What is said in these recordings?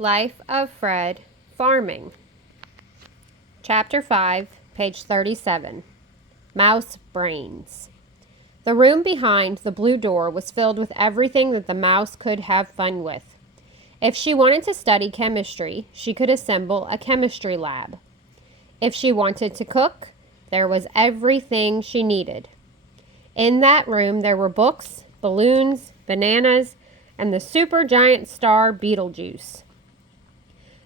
Life of Fred, Farming. Chapter 5, page 37. Mouse Brains. The room behind the blue door was filled with everything that the mouse could have fun with. If she wanted to study chemistry, she could assemble a chemistry lab. If she wanted to cook, there was everything she needed. In that room there were books, balloons, bananas, and the supergiant star Betelgeuse.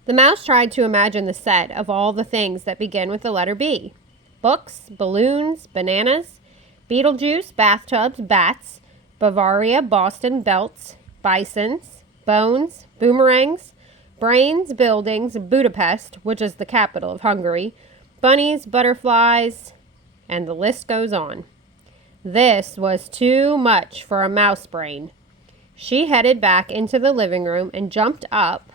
The mouse tried to imagine the set of all the things that begin with the letter B. Books, balloons, bananas, Betelgeuse, bathtubs, bats, Bavaria, Boston, belts, bisons, bones, boomerangs, brains, buildings, Budapest, which is the capital of Hungary, bunnies, butterflies, and the list goes on. This was too much for a mouse brain. She headed back into the living room and jumped up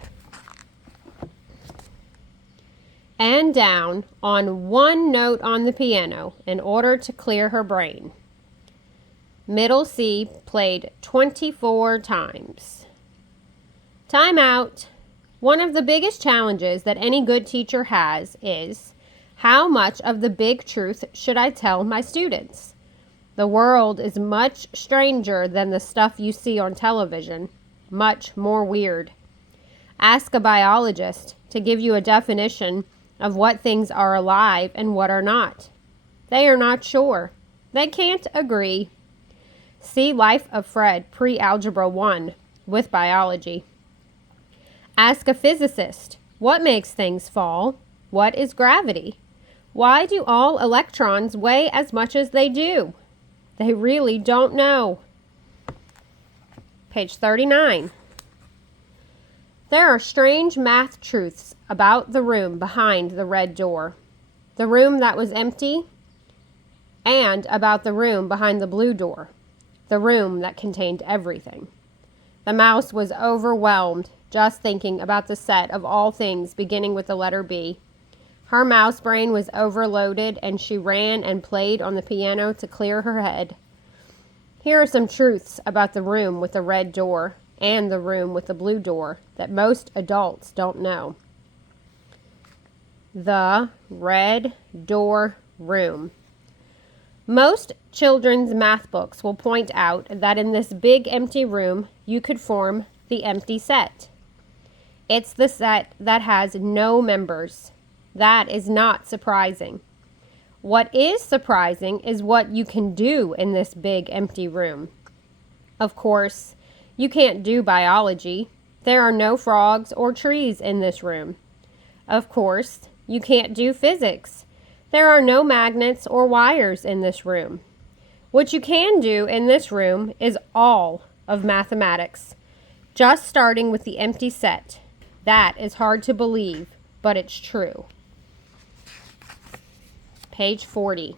and down on one note on the piano in order to clear her brain. Middle C played 24 times. Time out. One of the biggest challenges that any good teacher has is, how much of the big truth should I tell my students? The world is much stranger than the stuff you see on television, much more weird. Ask a biologist to give you a definition of what things are alive and what are not. They are not sure. They can't agree. See Life of Fred, Pre-Algebra 1, with biology. Ask a physicist, what makes things fall? What is gravity? Why do all electrons weigh as much as they do? They really don't know. Page 39. There are strange math truths about the room behind the red door, the room that was empty, and about the room behind the blue door, the room that contained everything. The mouse was overwhelmed just thinking about the set of all things beginning with the letter B. Her mouse brain was overloaded, and she ran and played on the piano to clear her head. Here are some truths about the room with the red door and the room with the blue door that most adults don't know. The red door room. Most children's math books will point out that in this big empty room, you could form the empty set. It's the set that has no members. That is not surprising. What is surprising is what you can do in this big empty room. Of course, you can't do biology. There are no frogs or trees in this room. Of course, you can't do physics. There are no magnets or wires in this room. What you can do in this room is all of mathematics, just starting with the empty set. That is hard to believe, but it's true. Page 40.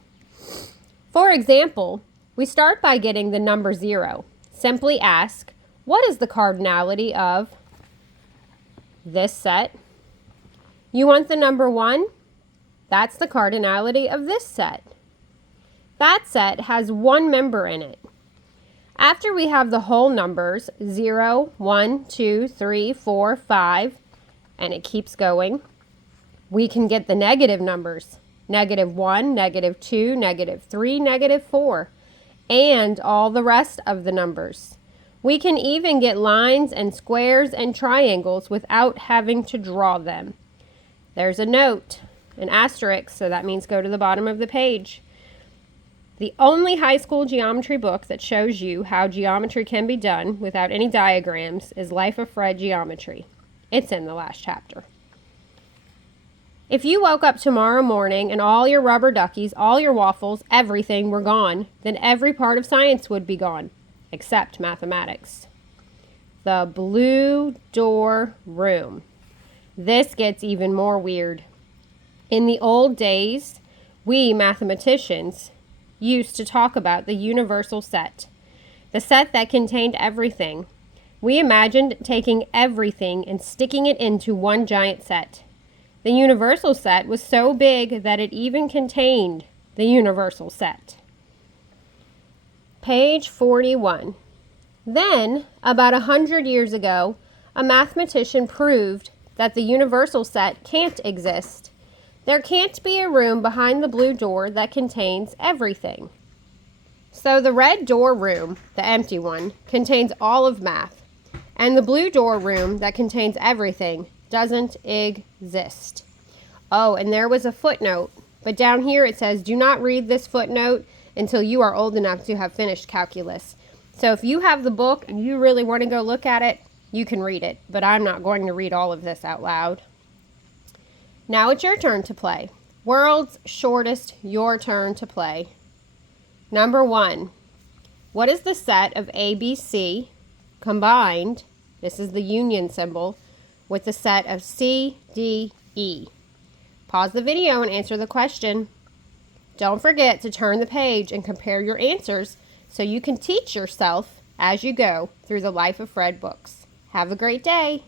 For example, we start by getting the number 0. Simply ask, what is the cardinality of this set? You want the number 1? That's the cardinality of this set. That set has one member in it. After we have the whole numbers, 0, 1, 2, 3, 4, 5, and it keeps going, we can get the negative numbers. -1, -2, -3, -4, and all the rest of the numbers. We can even get lines and squares and triangles without having to draw them. There's a note, an asterisk, so that means go to the bottom of the page. The only high school geometry book that shows you how geometry can be done without any diagrams is Life of Fred Geometry. It's in the last chapter. If you woke up tomorrow morning and all your rubber duckies, all your waffles, everything were gone, then every part of science would be gone, except mathematics. The blue door room. This gets even more weird. In the old days, we mathematicians used to talk about the universal set, the set that contained everything. We imagined taking everything and sticking it into one giant set. The universal set was so big that it even contained the universal set. Page 41. Then, about 100 years ago, a mathematician proved that the universal set can't exist. There can't be a room behind the blue door that contains everything. So the red door room, the empty one, contains all of math, and the blue door room that contains everything doesn't exist. Oh, and there was a footnote, but down here it says, do not read this footnote until you are old enough to have finished calculus. So if you have the book and you really want to go look at it, you can read it, but I'm not going to read all of this out loud. Now it's your turn to play. World's shortest, your turn to play. Number 1, what is the set of ABC combined, this is the union symbol, with the set of CDE? Pause the video and answer the question. Don't forget to turn the page and compare your answers so you can teach yourself as you go through the Life of Fred books. Have a great day.